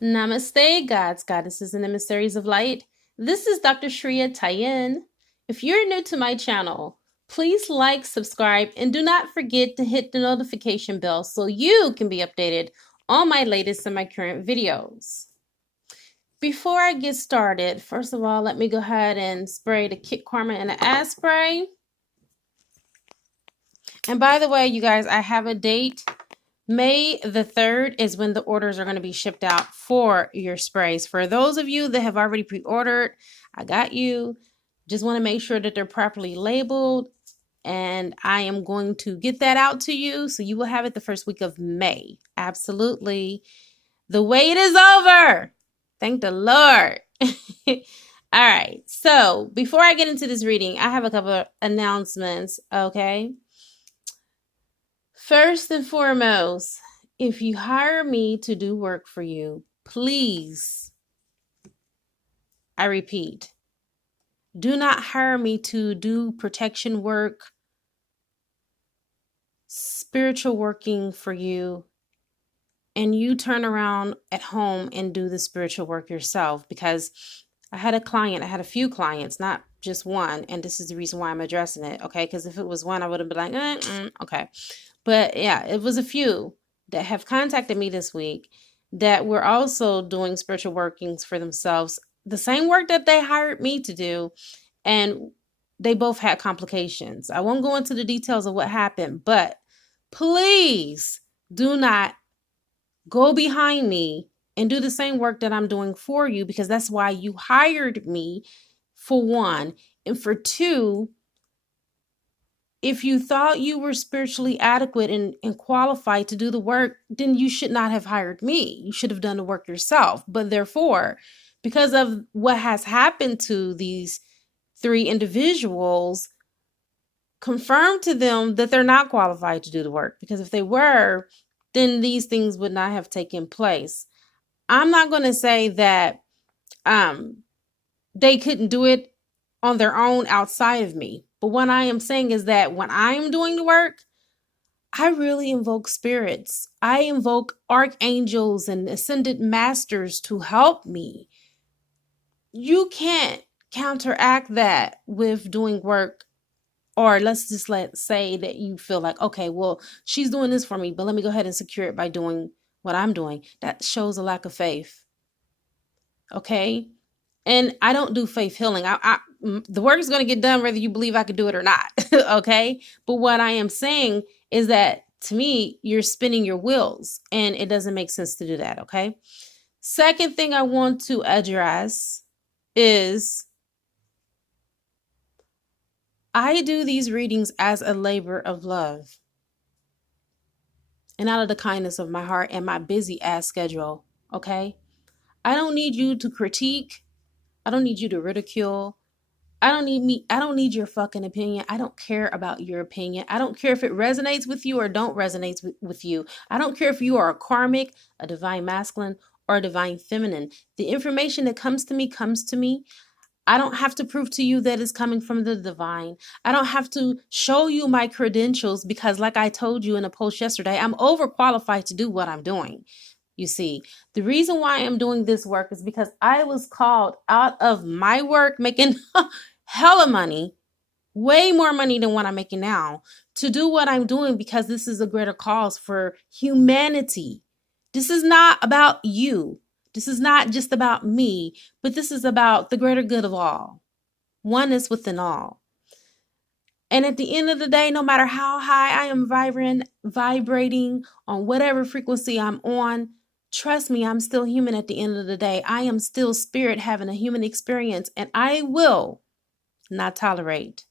Namaste, gods, goddesses, and emissaries of light. This is Dr. Shreya Tayen. If you're new to my channel, please like, subscribe, and do not forget to hit the notification bell so you can be updated on my latest and my current videos. Before I get started, first of all, let me go ahead and spray the Kit Karma and the ass spray. And by the way, you guys, I have a date. May the 3rd is when the orders are going to be shipped out for your sprays. For those of you that have already pre-ordered, I got you. Just want to make sure that they're properly labeled. And I am going to get that out to you. So you will have it the first week of May. Absolutely. The wait is over. Thank the Lord. All right. So before I get into this reading, I have a couple of announcements. Okay. First and foremost, if you hire me to do work for you, please, I repeat, do not hire me to do protection work, spiritual working for you, and you turn around at home and do the spiritual work yourself. Because I had a few clients, not just one, and this is the reason why I'm addressing it, okay? Because if it was one, I would have been like, okay. But yeah, it was a few that have contacted me this week that were also doing spiritual workings for themselves, the same work that they hired me to do, and they both had complications. I won't go into the details of what happened, but please do not go behind me and do the same work that I'm doing for you, because that's why you hired me, for one. And for two, if you thought you were spiritually adequate and qualified to do the work, then you should not have hired me. You should have done the work yourself. But therefore, because of what has happened to these 3 individuals, confirm to them that they're not qualified to do the work. Because if they were, then these things would not have taken place. I'm not going to say that they couldn't do it on their own outside of me. But what I am saying is that when I'm doing the work, I really invoke spirits. I invoke archangels and ascended masters to help me. You can't counteract that with doing work. Or let's say that you feel like, okay, well, she's doing this for me, but let me go ahead and secure it by doing what I'm doing. That shows a lack of faith. Okay? And I don't do faith healing. The work is going to get done whether you believe I could do it or not. Okay? But what I am saying is that, to me, you're spinning your wheels, and it doesn't make sense to do that. Okay? Second thing I want to address is I do these readings as a labor of love and out of the kindness of my heart and my busy ass schedule. Okay? I don't need you to critique. I don't need you to ridicule. I don't need your fucking opinion. I don't care about your opinion. I don't care if it resonates with you or don't resonate with you. I don't care if you are a karmic, a divine masculine, or a divine feminine. The information that comes to me comes to me. I don't have to prove to you that it's coming from the divine. I don't have to show you my credentials because, like I told you in a post yesterday, I'm overqualified to do what I'm doing. You see, the reason why I'm doing this work is because I was called out of my work, making hella money, way more money than what I'm making now, to do what I'm doing because this is a greater cause for humanity. This is not about you. This is not just about me, but this is about the greater good of all. Oneness within all. And at the end of the day, no matter how high I am vibrating on whatever frequency I'm on, trust me, I'm still human at the end of the day. I am still spirit having a human experience, and I will not tolerate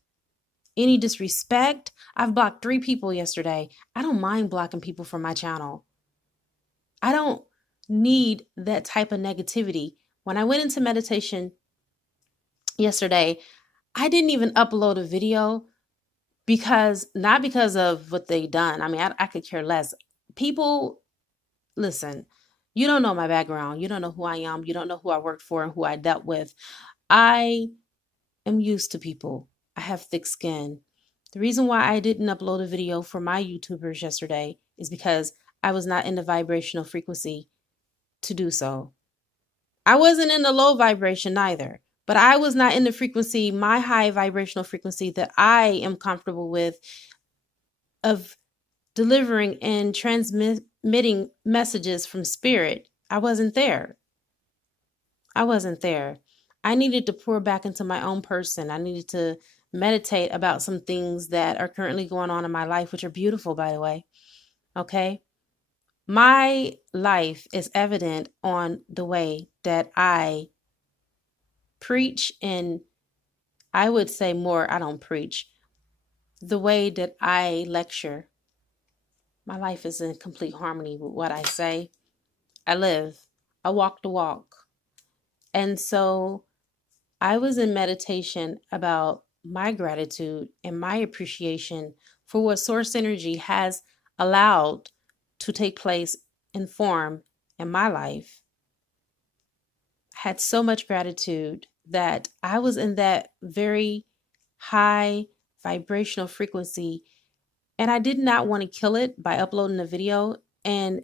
any disrespect. I've blocked 3 people yesterday. I don't mind blocking people from my channel. I don't need that type of negativity. When I went into meditation yesterday, I didn't even upload a video not because of what they done. I mean, I could care less. People, listen, you don't know my background. You don't know who I am. You don't know who I worked for and who I dealt with. I am used to people. I have thick skin. The reason why I didn't upload a video for my YouTubers yesterday is because I was not in the vibrational frequency to do so. I wasn't in the low vibration either, but I was not in the frequency, my high vibrational frequency that I am comfortable with, of delivering and transmitting messages from spirit. I wasn't there. I wasn't there. I needed to pour back into my own person. I needed to meditate about some things that are currently going on in my life, which are beautiful, by the way. Okay. My life is evident on the way that I preach, and I would say more, I don't preach, the way that I lecture. My life is in complete harmony with what I say. I live, I walk the walk. And so I was in meditation about my gratitude and my appreciation for what source energy has allowed to take place in form in my life. I had so much gratitude that I was in that very high vibrational frequency, and I did not want to kill it by uploading a video. And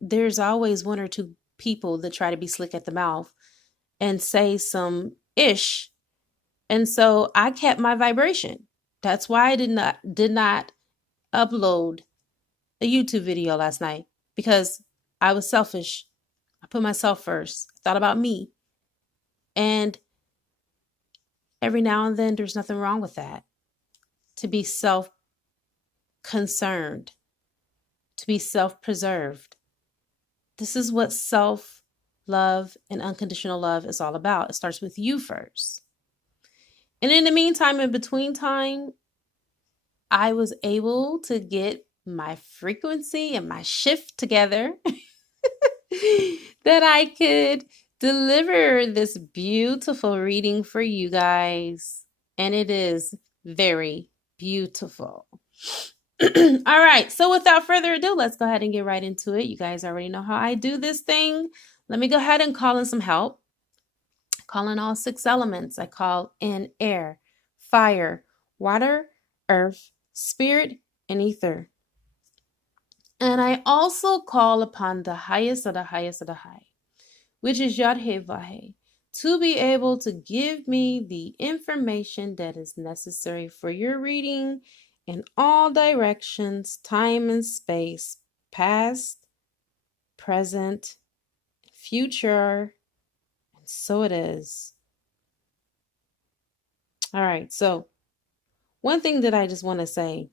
there's always one or two people that try to be slick at the mouth and say some ish. And so I kept my vibration. That's why I did not upload a YouTube video last night, because I was selfish. I put myself first. I thought about me. And every now and then there's nothing wrong with that. To be self-concerned, to be self-preserved. This is what self-love and unconditional love is all about. It starts with you first. And in the meantime, in between time, I was able to get my frequency and my shift together that I could deliver this beautiful reading for you guys. And it is very beautiful. All right. So without further ado, let's go ahead and get right into it. You guys already know how I do this thing. Let me go ahead and call in some help. Call in all 6 elements. I call in air, fire, water, earth, spirit, and ether. And I also call upon the highest of the highest of the high, which is Yod-Heh-Vah-Heh, to be able to give me the information that is necessary for your reading in all directions, time and space, past, present, future, and so it is. All right, so one thing that I just want to say,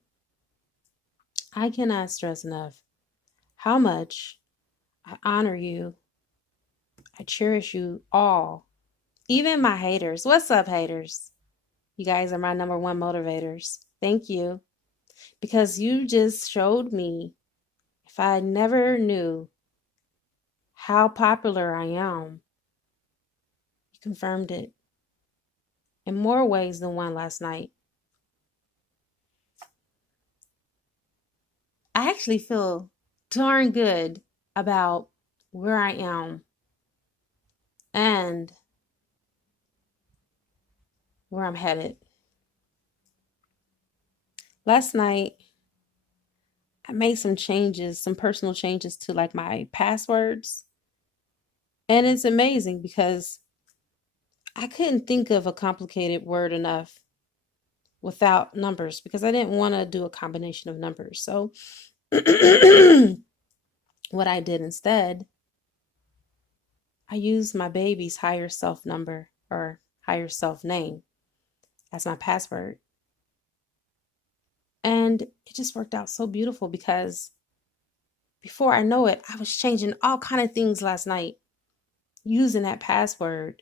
I cannot stress enough how much I honor you. I cherish you all, even my haters. What's up, haters? You guys are my number 1 motivators. Thank you. Because you just showed me, if I never knew how popular I am, you confirmed it in more ways than one last night. I actually feel darn good about where I am and where I'm headed. Last night, I made some changes, some personal changes to like my passwords. And it's amazing because I couldn't think of a complicated word enough without numbers, because I didn't want to do a combination of numbers. So what I did instead, I used my baby's higher self number or higher self name as my password. And it just worked out so beautiful, because before I know it, I was changing all kind of things last night using that password.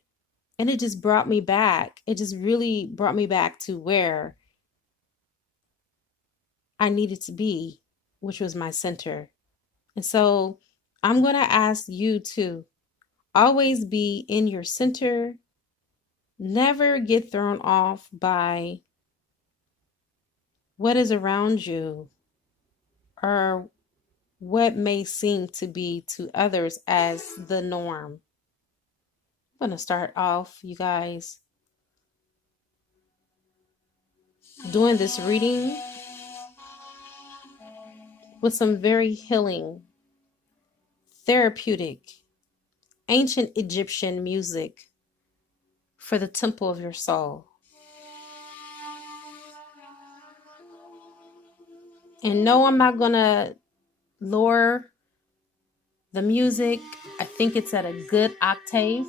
And it just brought me back. It just really brought me back to where I needed to be, which was my center. And so I'm going to ask you to always be in your center. Never get thrown off by what is around you or what may seem to be to others as the norm. I'm going to start off, you guys, doing this reading with some very healing, therapeutic, ancient Egyptian music for the temple of your soul. And no, I'm not going to lower the music. I think it's at a good octave.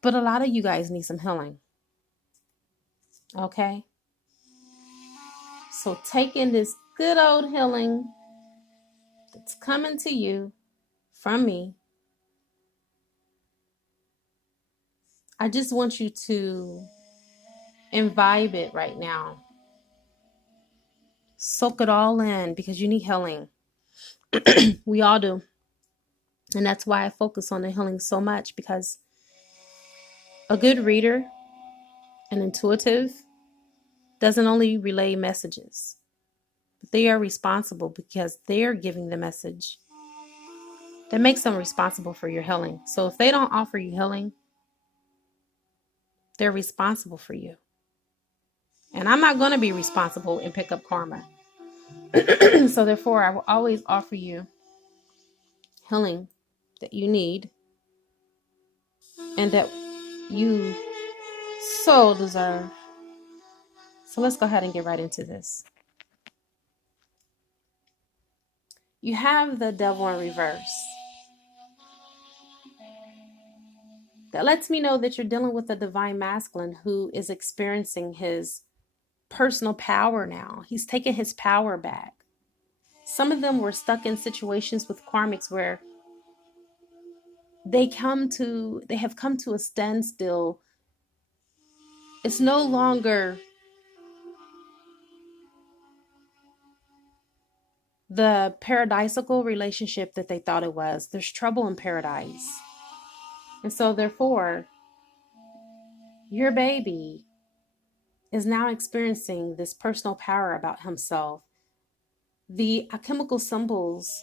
But a lot of you guys need some healing. Okay? So take in this good old healing that's coming to you from me. I just want you to imbibe it right now. Soak it all in because you need healing. We all do. And that's why I focus on the healing so much, because a good reader, an intuitive, doesn't only relay messages, but they are responsible because they're giving the message. That makes them responsible for your healing. So if they don't offer you healing, they're responsible for you. And I'm not going to be responsible and pick up karma. So therefore, I will always offer you healing that you need and that you so deserve. So let's go ahead and get right into this. You have the devil in reverse. That lets me know that you're dealing with a divine masculine who is experiencing his personal power now. He's taking his power back. Some of them were stuck in situations with karmics where they have come to a standstill. It's no longer the paradisical relationship that they thought it was. There's trouble in paradise. And so therefore, your baby is now experiencing this personal power about himself. The alchemical symbols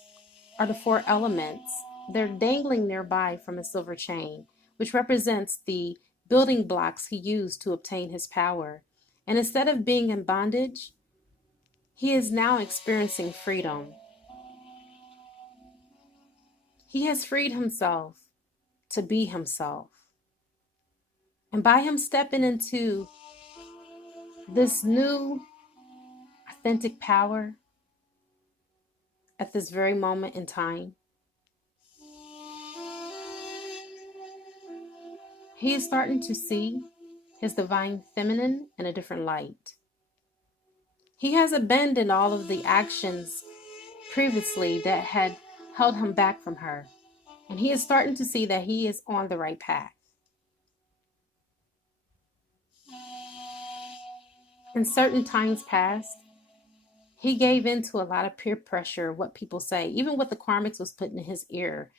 are the 4 elements. They're dangling nearby from a silver chain, which represents the building blocks he used to obtain his power. And instead of being in bondage, he is now experiencing freedom. He has freed himself to be himself. And by him stepping into this new authentic power at this very moment in time, he is starting to see his divine feminine in a different light. He has abandoned all of the actions previously that had held him back from her. And he is starting to see that he is on the right path. In certain times past, he gave in to a lot of peer pressure, what people say, even what the karmics was putting in his ear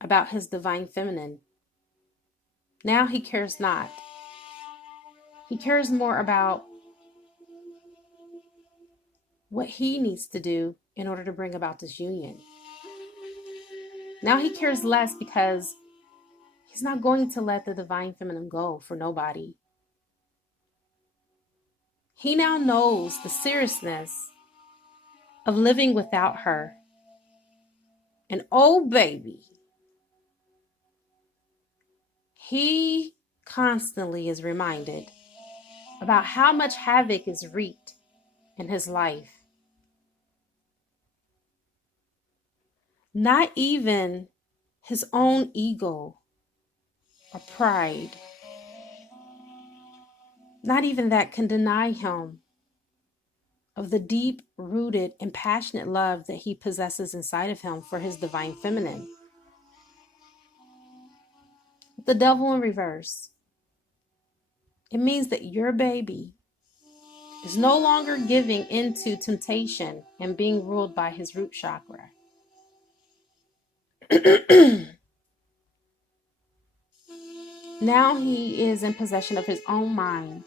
about his divine feminine. Now he cares not. He cares more about what he needs to do in order to bring about this union. Now he cares less because he's not going to let the divine feminine go for nobody. He now knows the seriousness of living without her. And oh baby, he constantly is reminded about how much havoc is wreaked in his life. Not even his own ego or pride, not even that can deny him of the deep-rooted and passionate love that he possesses inside of him for his divine feminine. The devil in reverse. It means that your baby is no longer giving into temptation and being ruled by his root chakra. Now he is in possession of his own mind.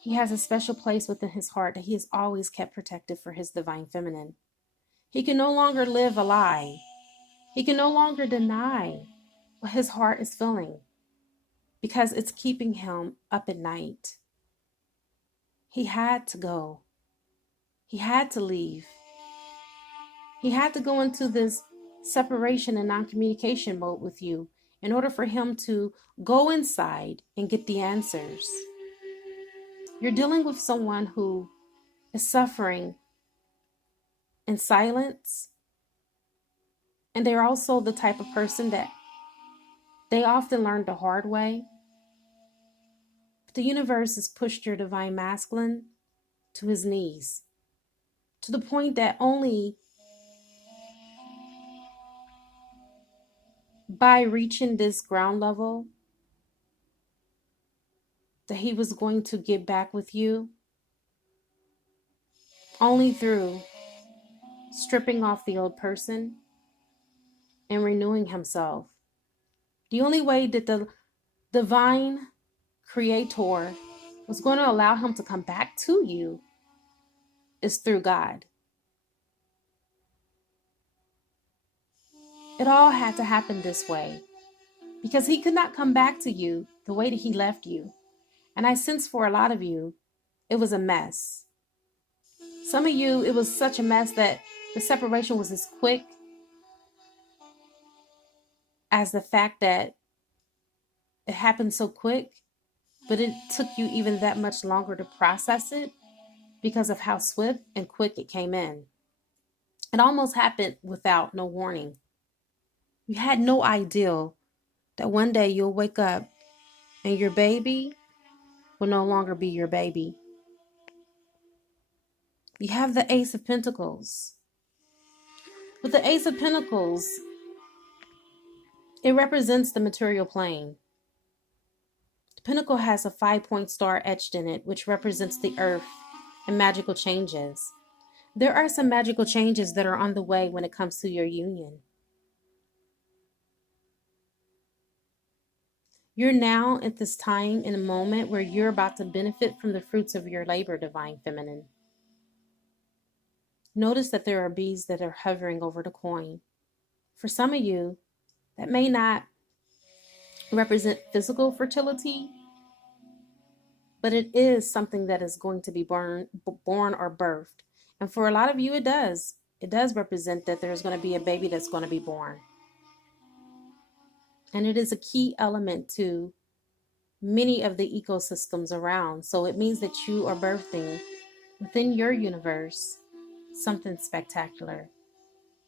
He has a special place within his heart that he has always kept protected for his divine feminine. He can no longer live a lie. He can no longer deny what his heart is feeling because it's keeping him up at night. He had to go. He had to leave. He had to go into this separation and non-communication mode with you in order for him to go inside and get the answers. You're dealing with someone who is suffering in silence, and they're also the type of person that they often learn the hard way. But the universe has pushed your divine masculine to his knees, to the point that only by reaching this ground level that he was going to get back with you, only through stripping off the old person and renewing himself. The only way that the divine creator was going to allow him to come back to you is through God. It all had to happen this way because he could not come back to you the way that he left you. And I sense for a lot of you, it was a mess. Some of you, it was such a mess that the separation was as quick as the fact that it happened so quick, but it took you even that much longer to process it because of how swift and quick it came in. It almost happened without no warning. You had no idea that one day you'll wake up and your baby will no longer be your baby. You have the Ace of Pentacles. With the Ace of Pentacles, it represents the material plane. The pentacle has a 5-point star etched in it, which represents the earth and magical changes. There are some magical changes that are on the way when it comes to your union. You're now at this time in a moment where you're about to benefit from the fruits of your labor, Divine Feminine. Notice that there are bees that are hovering over the coin. For some of you, that may not represent physical fertility, but it is something that is going to be born or birthed. And for a lot of you, it does. It does represent that there's going to be a baby that's going to be born. And it is a key element to many of the ecosystems around. So it means that you are birthing within your universe something spectacular.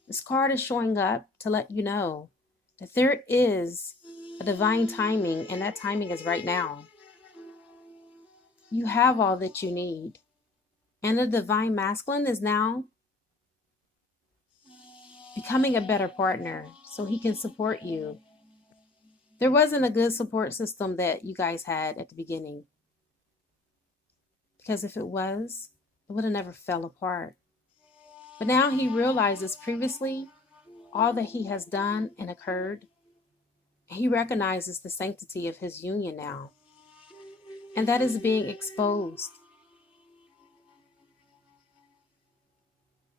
This card is showing up to let you know that there is a divine timing, and that timing is right now. You have all that you need. And the divine masculine is now becoming a better partner so he can support you. There wasn't a good support system that you guys had at the beginning. Because if it was, it would have never fell apart. But now he realizes previously all that he has done and occurred. He recognizes the sanctity of his union now. And that is being exposed.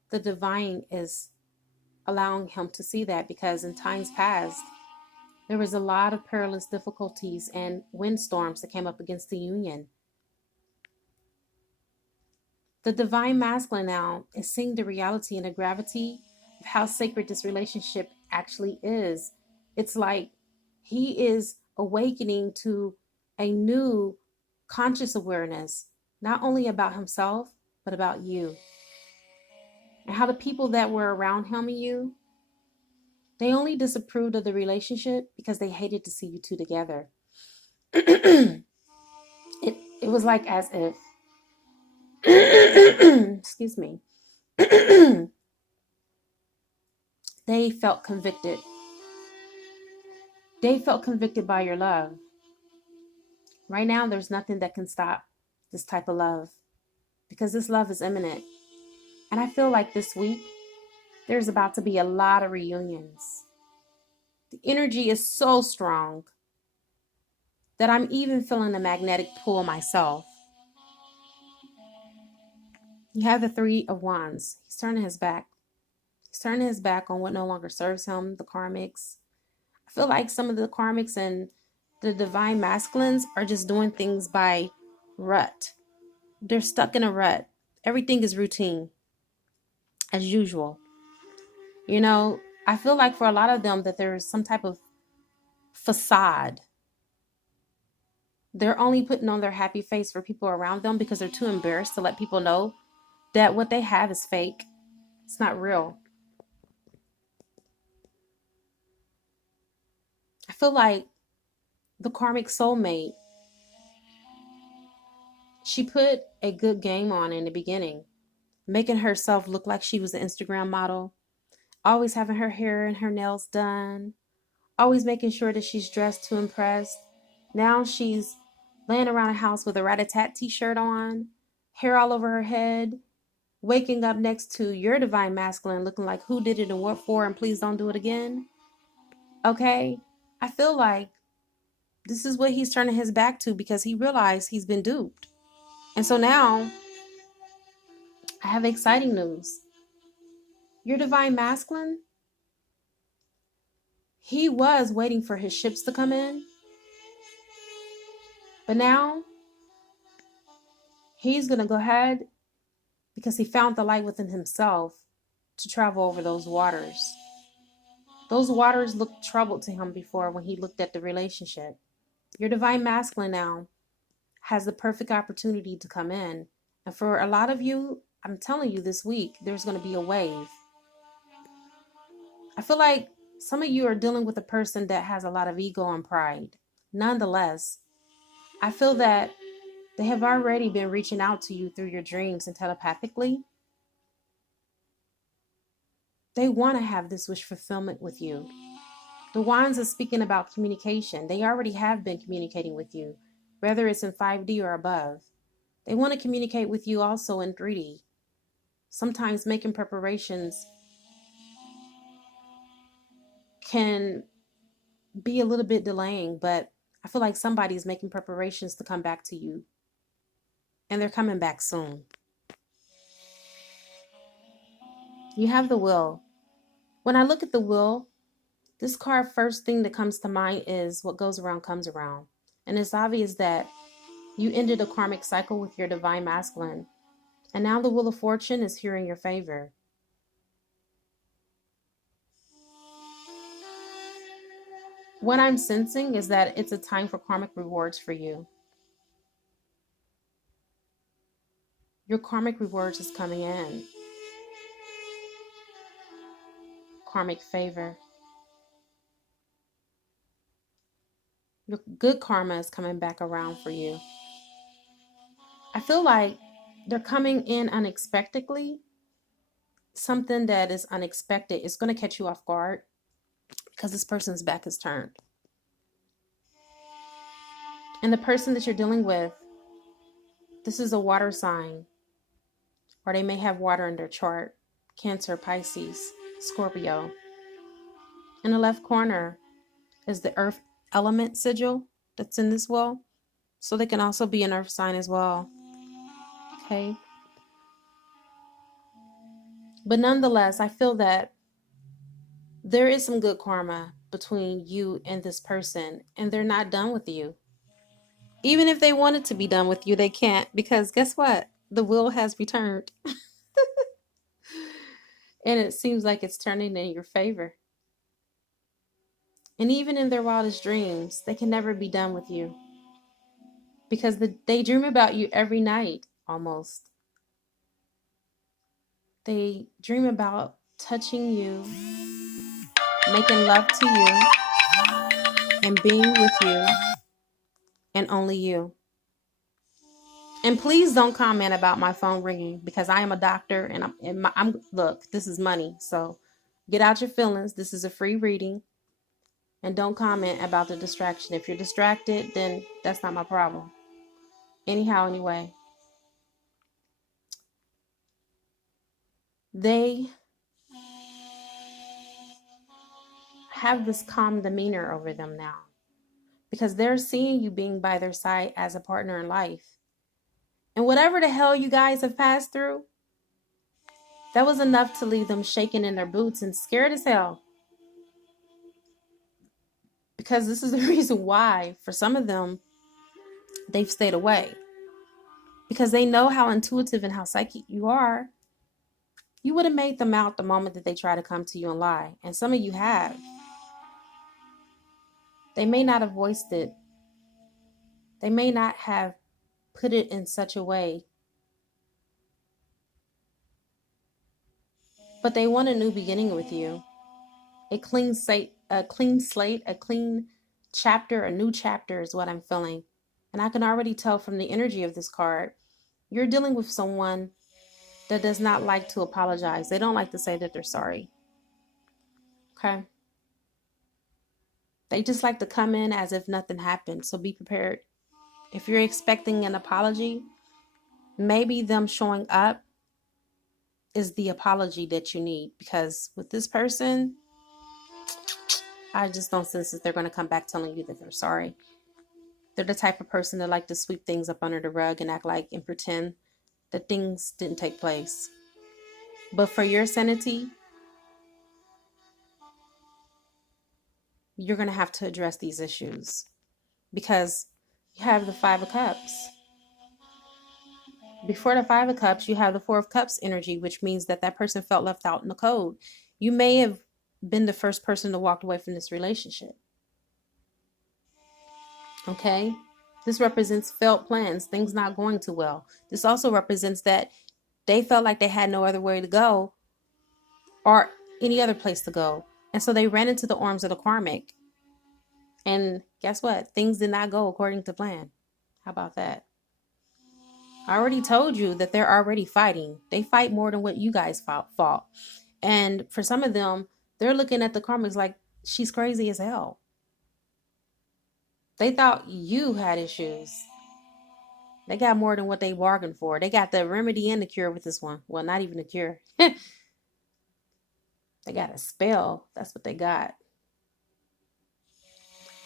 The divine is allowing him to see that because in times past, there was a lot of perilous difficulties and windstorms that came up against the union. The divine masculine now is seeing the reality and the gravity of how sacred this relationship actually is. It's like he is awakening to a new conscious awareness, not only about himself, but about you. And how the people that were around him and you, they only disapproved of the relationship because they hated to see you two together. It was like as if, excuse me, they felt convicted. They felt convicted by your love. Right now, there's nothing that can stop this type of love because this love is imminent. And I feel like this week, there's about to be a lot of reunions. The energy is so strong that I'm even feeling a magnetic pull myself. You have the 3 of Wands. He's turning his back. He's turning his back on what no longer serves him, the karmics. I feel like some of the karmics and the divine masculines are just doing things by rut. They're stuck in a rut. Everything is routine, as usual. You know, I feel like for a lot of them that there's some type of facade. They're only putting on their happy face for people around them because they're too embarrassed to let people know that what they have is fake. It's not real. I feel like the karmic soulmate, she put a good game on in the beginning, making herself look like she was an Instagram model, always having her hair and her nails done, always making sure that she's dressed to impress. Now she's laying around a house with a rat-a-tat t-shirt on, hair all over her head, waking up next to your divine masculine looking like who did it and what for, and please don't do it again. Okay? I feel like this is what he's turning his back to because he realized he's been duped. And so now I have exciting news. Your divine masculine, he was waiting for his ships to come in, but now he's going to go ahead because he found the light within himself to travel over those waters. Those waters looked troubled to him before when he looked at the relationship. Your divine masculine now has the perfect opportunity to come in. And for a lot of you, I'm telling you this week, there's going to be a wave. I feel like some of you are dealing with a person that has a lot of ego and pride. Nonetheless, I feel that they have already been reaching out to you through your dreams and telepathically. They want to have this wish fulfillment with you. The wands are speaking about communication. They already have been communicating with you, whether it's in 5D or above. They want to communicate with you also in 3D. Sometimes making preparations can be a little bit delaying, but I feel like somebody's making preparations to come back to you. And they're coming back soon. You have the Wheel. When I look at the Wheel, this card, first thing that comes to mind is what goes around comes around. And it's obvious that you ended a karmic cycle with your divine masculine. And now the Wheel of Fortune is here in your favor. What I'm sensing is that it's a time for karmic rewards for you. Your karmic rewards is coming in. Karmic favor. Your good karma is coming back around for you. I feel like they're coming in unexpectedly. Something that is unexpected is going to catch you off guard because this person's back is turned. And the person that you're dealing with, this is a water sign, or they may have water in their chart. Cancer, Pisces, Scorpio. In the left corner is the earth element sigil that's in this wheel. So they can also be an earth sign as well. Okay. But nonetheless, I feel that there is some good karma between you and this person, and they're not done with you. Even if they wanted to be done with you, they can't, because guess what? The wheel has returned. And it seems like it's turning in your favor. And even in their wildest dreams, they can never be done with you. Because they dream about you every night, almost. They dream about touching you, making love to you, and being with you, and only you. And please don't comment about my phone ringing, because I am a doctor and I'm look, this is money. So get out your feelings. This is a free reading. And don't comment about the distraction. If you're distracted, then that's not my problem. Anyhow, anyway. They have this calm demeanor over them now, because they're seeing you being by their side as a partner in life. And whatever the hell you guys have passed through, that was enough to leave them shaking in their boots and scared as hell. Because this is the reason why, for some of them, they've stayed away. Because they know how intuitive and how psychic you are. You would have made them out the moment that they try to come to you and lie. And some of you have. They may not have voiced it. They may not have put it in such a way. But they want a new beginning with you. A clean slate, a clean chapter, a new chapter is what I'm feeling. And I can already tell from the energy of this card, you're dealing with someone that does not like to apologize. They don't like to say that they're sorry. Okay? They just like to come in as if nothing happened. So be prepared. If you're expecting an apology, maybe them showing up is the apology that you need. Because with this person, I just don't sense that they're going to come back telling you that they're sorry. They're the type of person that like to sweep things up under the rug and act like and pretend that things didn't take place. But for your sanity, you're going to have to address these issues because you have the Five of Cups. Before the Five of Cups, you have the Four of Cups energy, which means that that person felt left out in the cold. You may have been the first person to walk away from this relationship. Okay? This represents failed plans, things not going too well. This also represents that they felt like they had no other way to go or any other place to go. And so they ran into the arms of the karmic. And guess what? Things did not go according to plan. How about that? I already told you that they're already fighting. They fight more than what you guys fought. And for some of them, they're looking at the karmics like she's crazy as hell. They thought you had issues. They got more than what they bargained for. They got the remedy and the cure with this one. Well, not even a cure. They got a spell. That's what they got.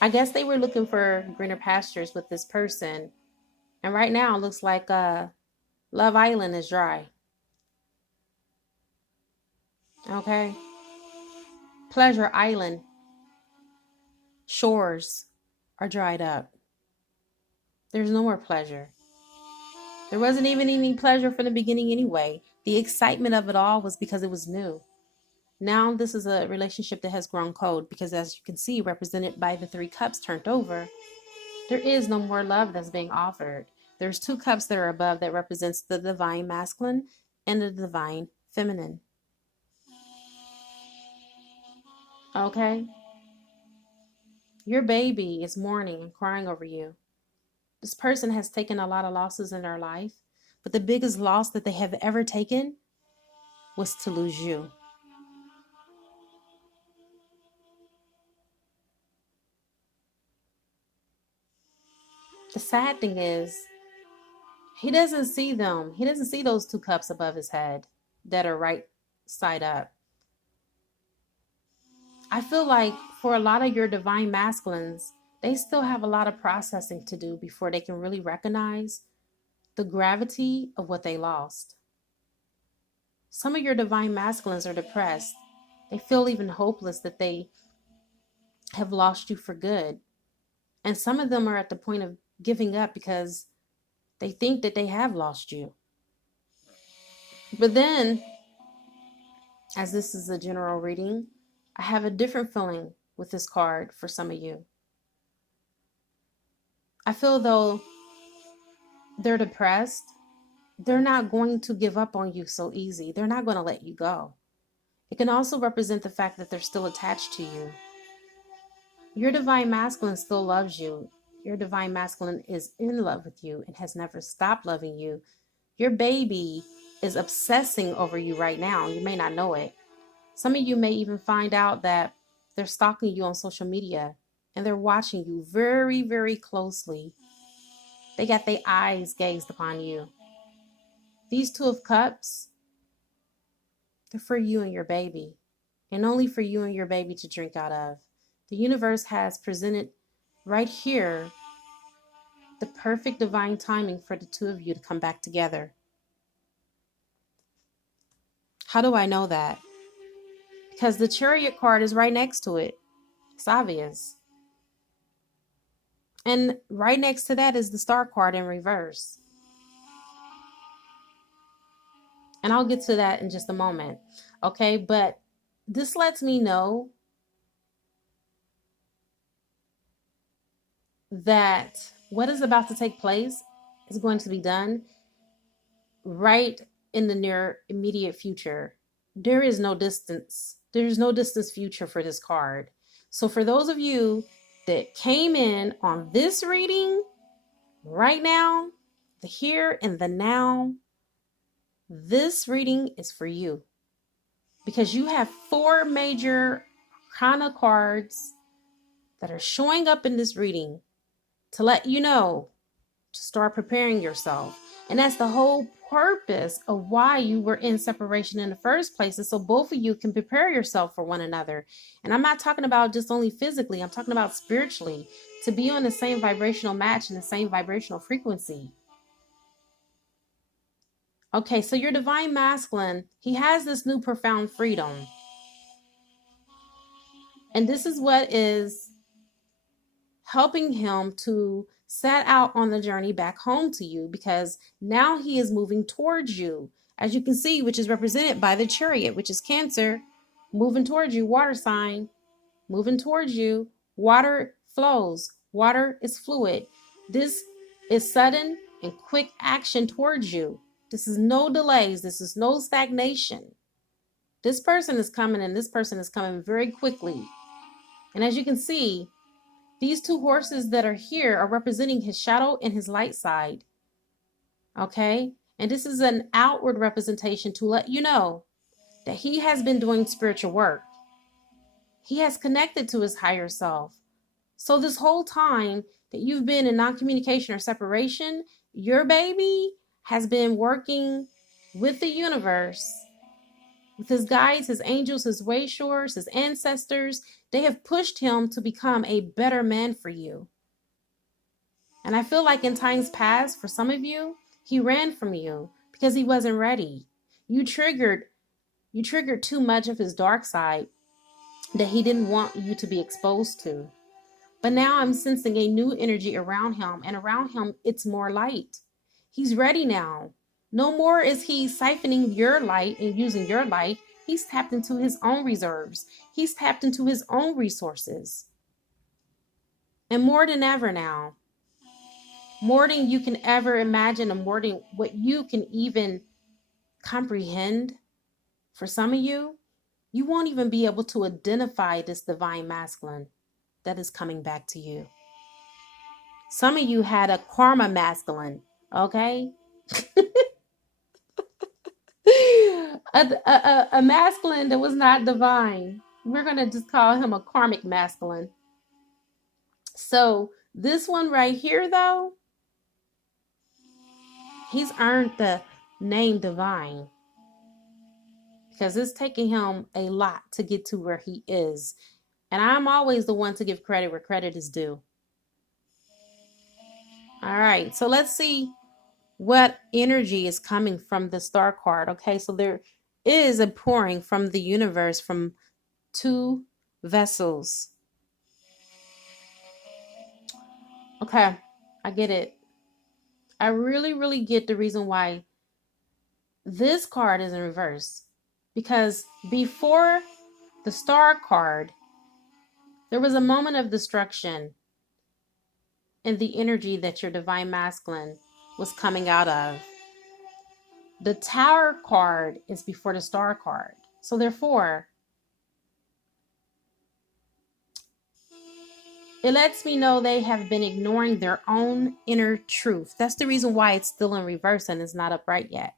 I guess they were looking for greener pastures with this person. And right now it looks like Love Island is dry. Okay? Pleasure Island shores are dried up. There's no more pleasure. There wasn't even any pleasure from the beginning anyway. The excitement of it all was because it was new. Now this is a relationship that has grown cold because, as you can see, represented by the Three Cups turned over, there is no more love that's being offered. There's two cups that are above that represents the divine masculine and the divine feminine. Okay? Your baby is mourning and crying over you. This person has taken a lot of losses in their life, but the biggest loss that they have ever taken was to lose you. The sad thing is, he doesn't see them. He doesn't see those two cups above his head that are right side up. I feel like for a lot of your divine masculines, they still have a lot of processing to do before they can really recognize the gravity of what they lost. Some of your divine masculines are depressed. They feel even hopeless that they have lost you for good. And some of them are at the point of giving up because they think that they have lost you. But then, as this is a general reading, I have a different feeling with this card for some of you. I feel though they're depressed, they're not going to give up on you so easy. They're not going to let you go. It can also represent the fact that they're still attached to you. Your divine masculine still loves you. Your divine masculine is in love with you and has never stopped loving you. Your baby is obsessing over you right now. You may not know it. Some of you may even find out that they're stalking you on social media and they're watching you very, very closely. They got their eyes gazed upon you. These Two of Cups, they're for you and your baby, and only for you and your baby to drink out of. The universe has presented right here the perfect divine timing for the two of you to come back together. How do I know that? Because the Chariot card is right next to it. It's obvious. And right next to that is the Star card in reverse. And I'll get to that in just a moment. Okay, but this lets me know that what is about to take place is going to be done right in the near immediate future. There is no distance. There's no distance future for this card. So for those of you that came in on this reading right now, the here and the now, this reading is for you because you have 4 major kind of cards that are showing up in this reading to let you know to start preparing yourself. And that's the whole purpose of why you were in separation in the first place. And so both of you can prepare yourself for one another. And I'm not talking about just only physically, I'm talking about spiritually, to be on the same vibrational match and the same vibrational frequency. Okay, so your divine masculine, he has this new profound freedom. And this is what is helping him to set out on the journey back home to you, because now he is moving towards you, as you can see, which is represented by the Chariot, which is Cancer, moving towards you, water sign, moving towards you. Water flows. Water is fluid. This is sudden and quick action towards you. This is no delays. This is no stagnation. This person is coming, and this person is coming very quickly. And as you can see, these 2 horses that are here are representing his shadow and his light side. Okay? And this is an outward representation to let you know that he has been doing spiritual work. He has connected to his higher self. So this whole time that you've been in non-communication or separation, your baby has been working with the universe, with his guides, his angels, his wayshores, his ancestors. They have pushed him to become a better man for you. And I feel like in times past, for some of you, he ran from you because he wasn't ready. You triggered too much of his dark side that he didn't want you to be exposed to. But now I'm sensing a new energy around him, and around him, it's more light. He's ready now. No more is he siphoning your light and using your light. He's tapped into his own reserves. He's tapped into his own resources. And more than ever now, more than you can ever imagine, and more than what you can even comprehend, for some of you, you won't even be able to identify this divine masculine that is coming back to you. Some of you had a karma masculine, okay? a masculine that was not divine. We're going to just call him a karmic masculine. So this one right here, though, he's earned the name divine because it's taking him a lot to get to where he is. And I'm always the one to give credit where credit is due. All right, so let's see what energy is coming from the star card. Okay, so there is a pouring from the universe from 2 vessels. Okay, I get it. I really get the reason why this card is in reverse. Because before the star card, there was a moment of destruction in the energy that your divine masculine was coming out of. The Tower card is before the star card. So therefore, it lets me know they have been ignoring their own inner truth. That's the reason why it's still in reverse and it's not upright yet.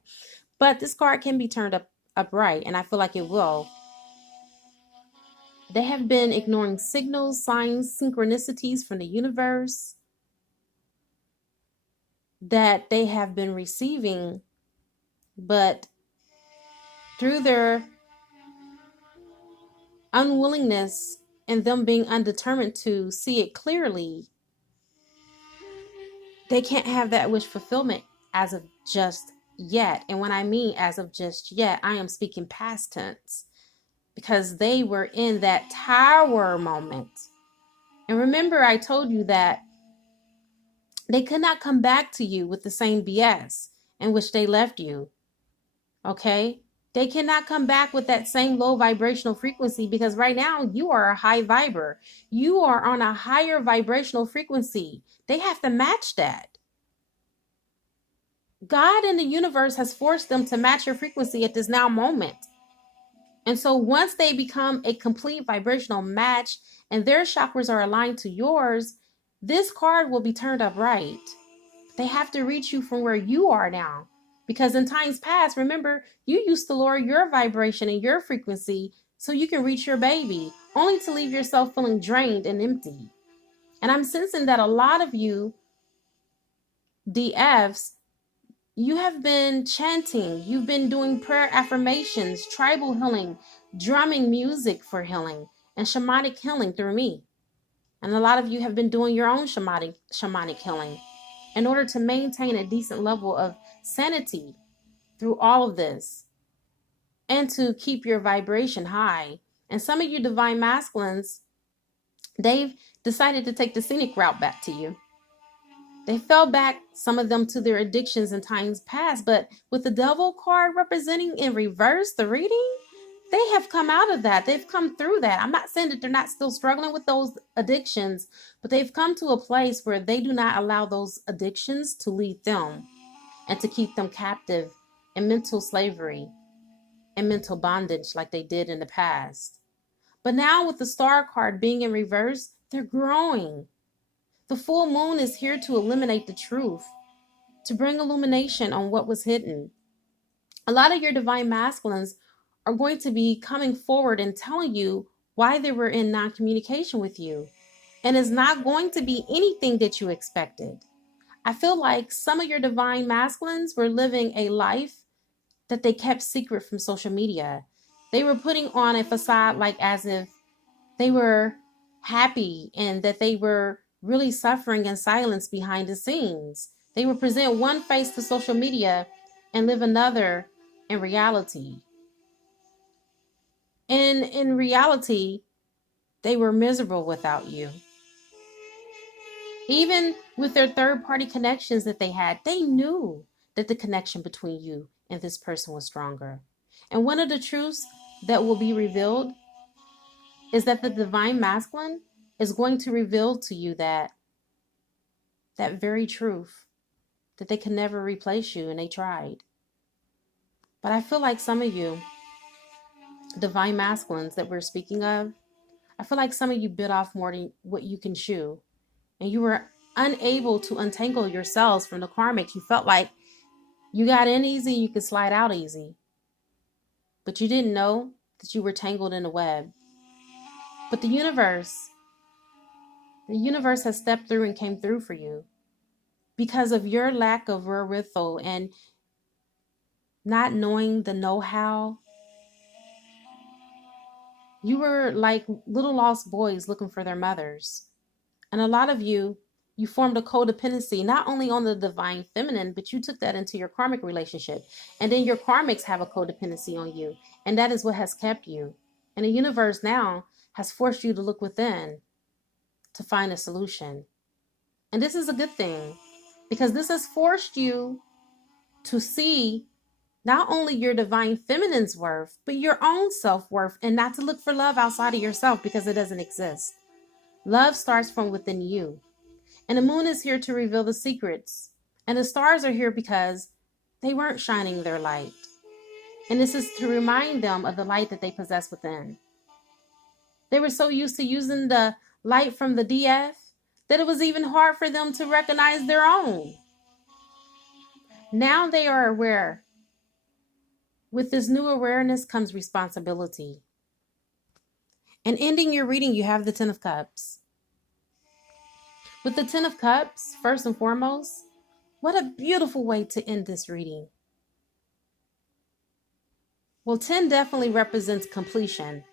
But this card can be turned upright, and I feel like it will. They have been ignoring signals, signs, synchronicities from the universe that they have been receiving, but through their unwillingness and them being undetermined to see it clearly, they can't have that wish fulfillment as of just yet. And when I mean as of just yet, I am speaking past tense, because they were in that tower moment. And remember, I told you that they could not come back to you with the same BS in which they left you. Okay? They cannot come back with that same low vibrational frequency because right now you are a high viber. You are on a higher vibrational frequency. They have to match that. God and the universe has forced them to match your frequency at this now moment. And so once they become a complete vibrational match and their chakras are aligned to yours, this card will be turned up right. They have to reach you from where you are now. Because in times past, remember, you used to lower your vibration and your frequency so you can reach your baby, only to leave yourself feeling drained and empty. And I'm sensing that a lot of you DFs, you have been chanting, you've been doing prayer affirmations, tribal healing, drumming music for healing, and shamanic healing through me. And a lot of you have been doing your own shamanic healing in order to maintain a decent level of sanity through all of this and to keep your vibration high. And some of you divine masculines, they've decided to take the scenic route back to you. They fell back, some of them, to their addictions in times past, but with the devil card representing in reverse the reading, they have come out of that. They've come through that. I'm not saying that they're not still struggling with those addictions, but they've come to a place where they do not allow those addictions to lead them and to keep them captive in mental slavery and mental bondage like they did in the past. But now with the star card being in reverse, they're growing. The full moon is here to eliminate the truth, to bring illumination on what was hidden. A lot of your divine masculines are going to be coming forward and telling you why they were in non-communication with you. And it's not going to be anything that you expected. I feel like some of your divine masculines were living a life that they kept secret from social media. They were putting on a facade like as if they were happy and that they were really suffering in silence behind the scenes. They would present one face to social media and live another in reality. And in reality, they were miserable without you. Even with their third-party connections that they had, they knew that the connection between you and this person was stronger. And one of the truths that will be revealed is that the divine masculine is going to reveal to you that very truth, that they can never replace you, and they tried. But I feel like some of you divine masculines that we're speaking of, I feel like some of you bit off more than what you can chew, and you were unable to untangle yourselves from the karmic. You felt like you got in easy, you could slide out easy, but you didn't know that you were tangled in a web. But the universe has stepped through and came through for you because of your lack of wherewithal and not knowing the know-how. You were like little lost boys looking for their mothers. And a lot of you formed a codependency, not only on the divine feminine, but you took that into your karmic relationship. And then your karmics have a codependency on you. And that is what has kept you. And the universe now has forced you to look within to find a solution. And this is a good thing because this has forced you to see not only your divine feminine's worth, but your own self-worth, and not to look for love outside of yourself because it doesn't exist. Love starts from within you. And the moon is here to reveal the secrets. And the stars are here because they weren't shining their light. And this is to remind them of the light that they possess within. They were so used to using the light from the DF that it was even hard for them to recognize their own. Now they are aware. With this new awareness comes responsibility. And ending your reading, you have the Ten of Cups. With the Ten of Cups, first and foremost, what a beautiful way to end this reading. Well, 10 definitely represents completion.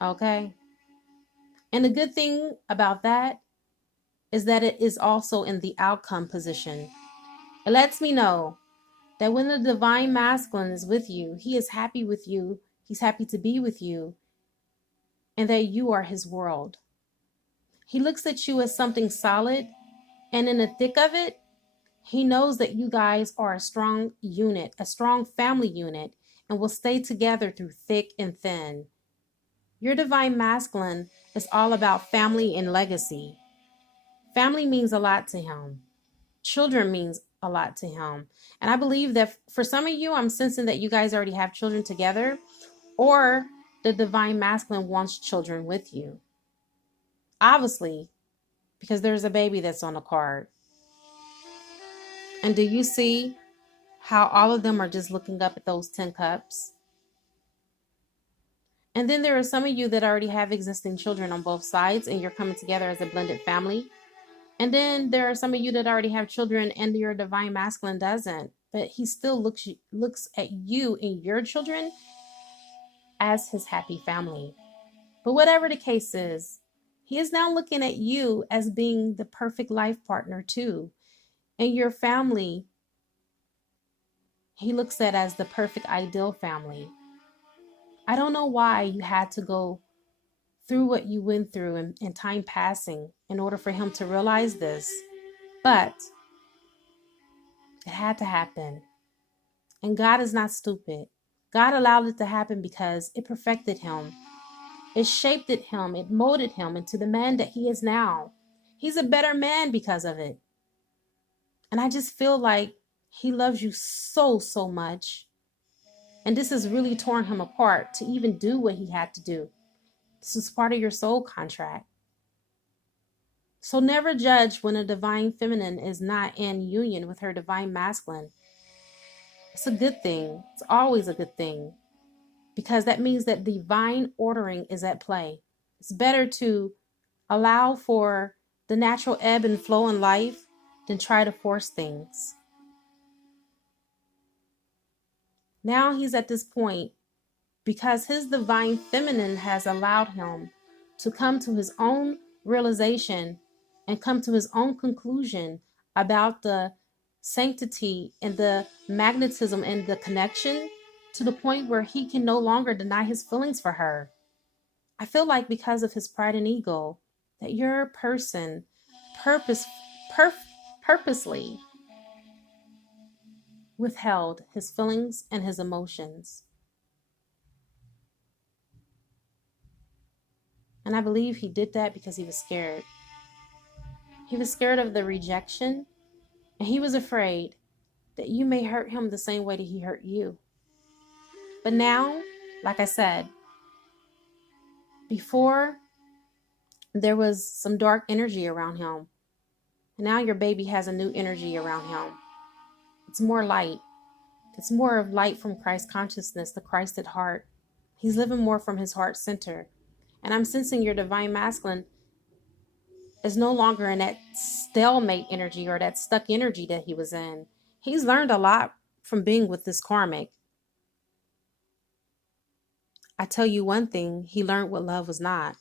Okay? And the good thing about that is that it is also in the outcome position. It lets me know that when the divine masculine is with you, he is happy with you, he's happy to be with you, and that you are his world. He looks at you as something solid, and in the thick of it, He knows that you guys are a strong unit, a strong family unit, and will stay together through thick and thin. Your divine masculine is all about family and legacy. Family means a lot to him. Children means a lot to him. And I believe that for some of you, I'm sensing that you guys already have children together, or the divine masculine wants children with you. Obviously, because there's a baby that's on the card. And do you see how all of them are just looking up at those 10 cups? And then there are some of you that already have existing children on both sides, and you're coming together as a blended family. And then there are some of you that already have children and your divine masculine doesn't, but he still looks at you and your children as his happy family. But whatever the case is, he is now looking at you as being the perfect life partner too. And your family, he looks at as the perfect ideal family. I don't know why you had to go through what you went through and time passing in order for him to realize this, but it had to happen. And God is not stupid. God allowed it to happen because it perfected him. It shaped him. It molded him into the man that he is now. He's a better man because of it. And I just feel like he loves you so, so much. And this has really torn him apart to even do what he had to do. This is part of your soul contract. So never judge when a divine feminine is not in union with her divine masculine. It's a good thing. It's always a good thing, because that means that divine ordering is at play. It's better to allow for the natural ebb and flow in life than try to force things. Now he's at this point because his divine feminine has allowed him to come to his own realization and come to his own conclusion about the sanctity and the magnetism and the connection, to the point where he can no longer deny his feelings for her. I feel like because of his pride and ego, that your person purposely withheld his feelings and his emotions. And I believe he did that because he was scared. He was scared of the rejection, and he was afraid that you may hurt him the same way that he hurt you. But now, like I said, before there was some dark energy around him, and now your baby has a new energy around him. It's more light. It's more of light from Christ consciousness, the Christ at heart. He's living more from his heart center. And I'm sensing your divine masculine is no longer in that stalemate energy or that stuck energy that he was in. He's learned a lot from being with this karmic. I tell you one thing, he learned what love was not.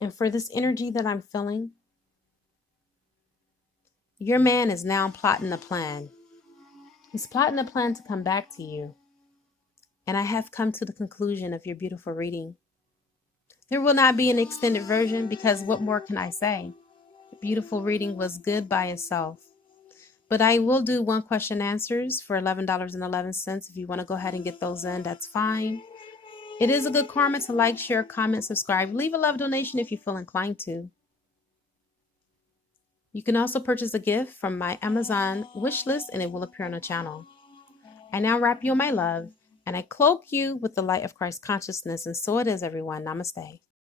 And for this energy that I'm feeling, your man is now plotting a plan. He's plotting a plan to come back to you. And I have come to the conclusion of your beautiful reading. There will not be an extended version because what more can I say? The beautiful reading was good by itself. But I will do one question answers for $11.11. If you want to go ahead and get those in, that's fine. It is a good karma to like, share, comment, subscribe. Leave a love donation if you feel inclined to. You can also purchase a gift from my Amazon wish list and it will appear on the channel. I now wrap you in my love and I cloak you with the light of Christ consciousness. And so it is, everyone. Namaste.